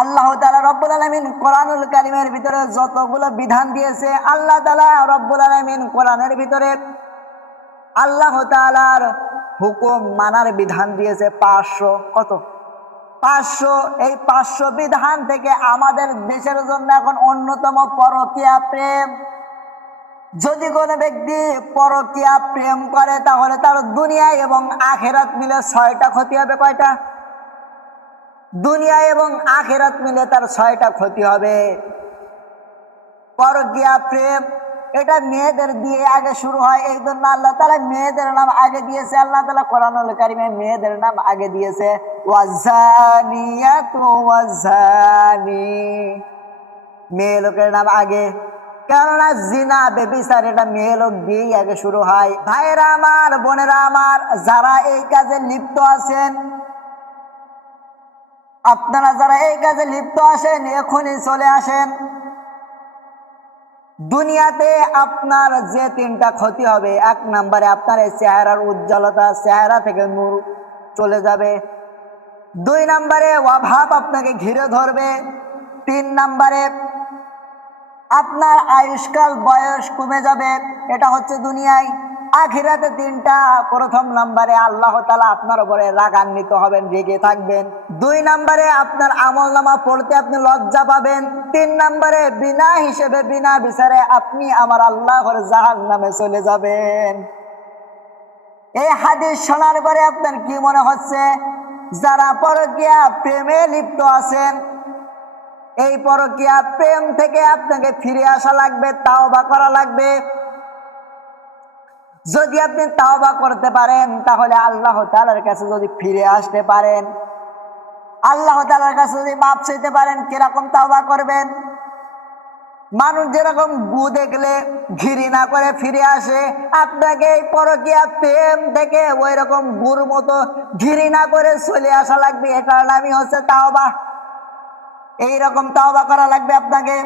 আল্লাহ তাআলা রব্বুল আলামিন কোরআনুল কারীমের ভিতরে যতগুলো বিধান দিয়েছে, আল্লাহ তাআলা রব্বুল আলামিন কোরআনের ভিতরে আল্লাহ তাআলার হুকুম মানার বিধান দিয়েছে 500। কত? 500। এই 500 বিধান থেকে আমাদের দেশের জন্য এখন অন্যতম পরকীয়া প্রেম। যদি কোনো ব্যক্তি পরকীয়া প্রেম করে তাহলে তার দুনিয়া এবং আখিরাত মিলে 6টা ক্ষতি হবে। কয়টা? দুনিয়া এবং আখিরাত মিলে তার 6টা ক্ষতি হবে। পরকীয়া প্রেম এটা মেয়েদের দিয়ে আগে শুরু হয়, এই জন্য আল্লাহ তাআলা মেয়েদের নাম আগে দিয়েছে। আল্লাহ তাআলা কোরআনুল কারীমে মেয়েদের নাম আগে দিয়েছে, ওয়াজানিয়াতু ওয়াজানি। মেয়ে লোকের নাম আগে, কেননা জিনা বেবিচার এটা মেয়ে লোক দিয়েই আগে শুরু হয়। ভাইরা আমার, বোনেরা আমার, যারা এই কাজে লিপ্ত আছেন, আপনারা যারা এই কাজে লিপ্ত আছেন এখনই চলে আসেন। দুনিয়াতে আপনার যে 3টা ক্ষতি হবে, 1 নম্বরে আপনার এই চেহারার উজ্জ্বলতা, চেহারা থেকে নূর চলে যাবে। 2 নম্বরে অভাব আপনাকে ঘিরে ধরবে। 3 নম্বরে আপনার আয়ুষ্কাল, বয়স কমে যাবে। এটা হচ্ছে দুনিয়ায়। আখিরাতে 3টা। প্রথম নম্বরে আল্লাহ তাআলা আপনার উপরে রাগান্বিত হবেন, রেগে থাকবেন। 2 নম্বরে আপনার আমলনামা পড়তে আপনি লজ্জা পাবেন। 3 নম্বরে বিনা হিসেবে, বিনা বিচারে আপনি আমার আল্লাহর জাহান্নামে চলে যাবেন। এই হাদিস শোনার পরে আপনার কি মনে হচ্ছে? যারা পরকীয়া প্রেমে লিপ্ত আছেন, এই পরকীয়া প্রেম থেকে আপনাকে ফিরে আসা লাগবে, তাওবা করা লাগবে। যদি আপনি তাওবা করতে পারেন তাহলে আল্লাহ তাআলার কাছে যদি ফিরে আসতে পারেন, আল্লাহ তাআলার কাছে যদি মাপ চাইতে পারেন, কিরকম তাওবা করবেন? মানুষ যেরকম গু দেখলে ঘৃণা করে ফিরে আসে, আপনাকে এই পরকীয়া প্রেম থেকে ওই রকম গুর মতো ঘৃণা করে চলে আসা লাগবে। এটার নামই হচ্ছে তাওবা। এইরকম তাওবা করা লাগবে আপনাকে।